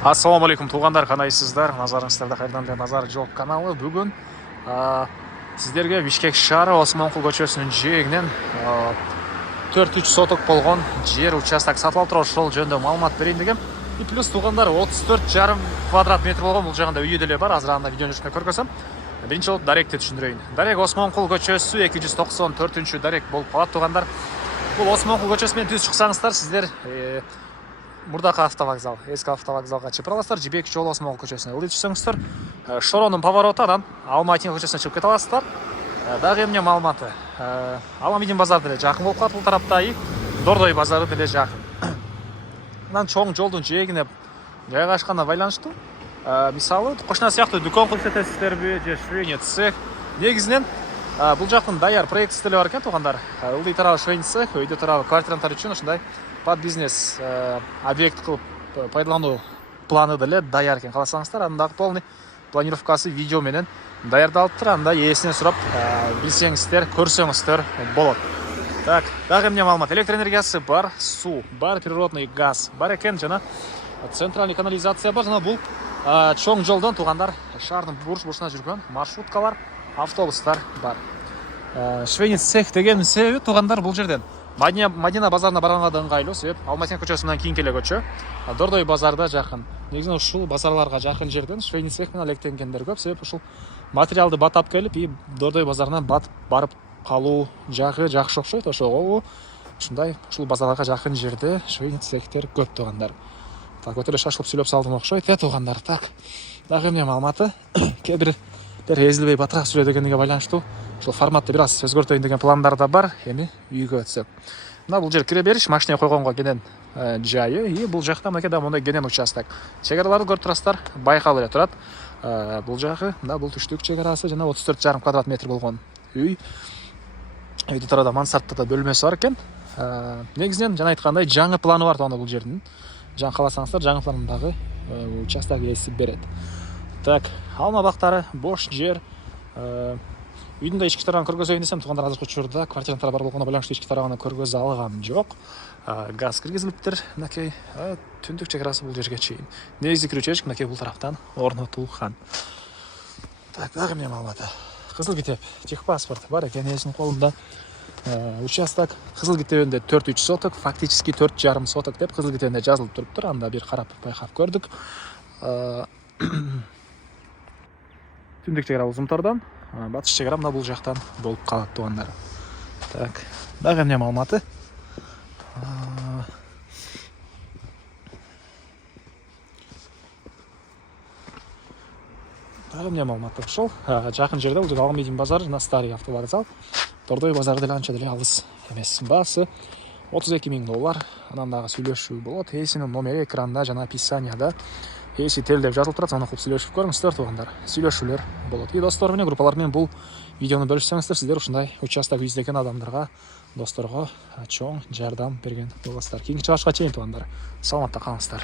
Ассаламу алейкум туғандар, қандайсыздар? Назарыңыздарда қайдан Назар Жоқ каналы. Бүгін сіздерге Бишкек шары Осмонқұл көшесінің жиегінен 4-3 соток болған жер участок сатып алып тұр. Ошол жөнінде маалымат берейін дегем. И плюс туғандар 34,5 квадрат метр болған. Бұл жағында үй деле бар. Азырағында видеоны жүргізіп көрсөм. Биринчи болуп даректи түшүндүрөйүн. Дарек Осмонқұл көчөсү 294 дарек болуп калат туғандар. Бұл Осмонқұл көчөсүнөн түз шықсаңыздар, сіздер мурдакы автовокзал, эски автовокзалга чыгып аласыздар. Жибек жолу Осмонқұл көчөсүнө ылдый түшсөңүздөр, Шоронун повороту анан Алматин көчөсүнө чыгып кете аласыздар. Дагы эмне маалыматы? Аламидин базары деле жакын болуп калат бул тарапта, и Дордой базары деле жакын. Анан чоң жолдун жээгине жайгашканына байланыштуу, мисалы кошуна сыяктуу дүкөн көрсөтөсүздөрбү же швейный цех. Негизинен бул жактын даяр проектиси деле бар экен тугандар. Ылдый тарабы швейный цех, өйдө тарабы квартиранттар үчүн ушундай под бизнес объект кылып пайдалануу планы деле даяр экен. Кааласаңыздар, андагы полный планировкасы видео менен даярдалыптыр. Анда ээсинен сурап билсеңиздер, көрсөңүздөр болот. Так, дагы эмне маалымат? Электр энергиясы бар, суу бар, природный газ бар экен, жана центральный канализация бар. Жана бул чоң жолдон тугандар шаардын бурч-бурчуна жүргөн маршруткалар, автобустар бар. Швейный цех деген себеби тугандар бул жерден Мадина базарына барганга да ыңгайлуу, себеп Алматин көчөсүнөн кийинки эле көчө. Дордой базарда жакын. Негизинен ушул базарларга жакын жерден швейный цех менен алектенгендер көп, себеп ушул материалды батап келип, и Дордой базарынан батып барып калуу жагы жакшы окшойт. Ошого ушундай ушул базарга жакын жерде швейный цехтер көп тугандар. Так, өтө эле шашылып сүйлөп салдым окшойт, тугандар. Так, дагы эмне маалыматы? Кээ бирлер эзилбей батыраак сүйлөйт экендиге байланыштуу ушул форматты бир аз өзгөртөйүн деген пландар да бар. Эми үйгө өтсөк. Мына бул жер кире бериш, машина койгонго кенен жайы, и бул жакта мынакей да мондай кенен участок. Чегараларды көрүп турасыздар, байкал эле турат. Бул жагы, мына бул түштүк чегарасы жана 34,5 квадрат метр болгон үй. Үйдө тарада мансартта да бөлмөсү бар экен. Негизинен жана айткандай жаңы планы бар туганда бул жердин. Жаңы кааласаңыздар, жаңы пландагы участок ээси берет. Так, алма бактары, бош жер. Үйдүн да ички тарабын көргөзөйүн десем, тугандар азыркы учурда квартиранттар бар болгону байланыштуу ички тарабын көргөзө алгам жок. Газ киргизилиптир, мынакей түндүк чегарасы бул жерге чейин. Негизги кирүүчү эшик мынакей бул тараптан орнотулган. Так, дагы эмне маалыматы? Кызыл китеп, техпаспорт бар экен ээсинин колунда. Участок кызыл китебинде 4-3 соток, фактически 4,5 соток деп кызыл китебинде жазылып туруптур. Анда бир карап байкап көрдүк. Түндүк чегара Узунтордон, батыш чегара мына бул жактан болуп калат тугандар. Так, дагы эмне маалыматы? Дагы эмне маалыматы? Ошол жакын жерде бул Алматин базары жана старый автовокзал. Дордой базары деле анча деле алыс эмес. Баасы $32,000. Анан дагы сүйлөшүү болот. Ээсинин номери экранда жана описанияда ээси телдеп жазылып турат. Аны кылып сүйлөшүп көрүңүздөр тугандар. Сүйлөшүүлөр болот. И достор менен, группалар менен бул видеону бөлүшсөңүздөр, сиздер ушундай участок издеген адамдарга, досторго чоң жардам берген болосуздар. Кийинки чыгышка чейин тугандар. Саламатта калыңыздар.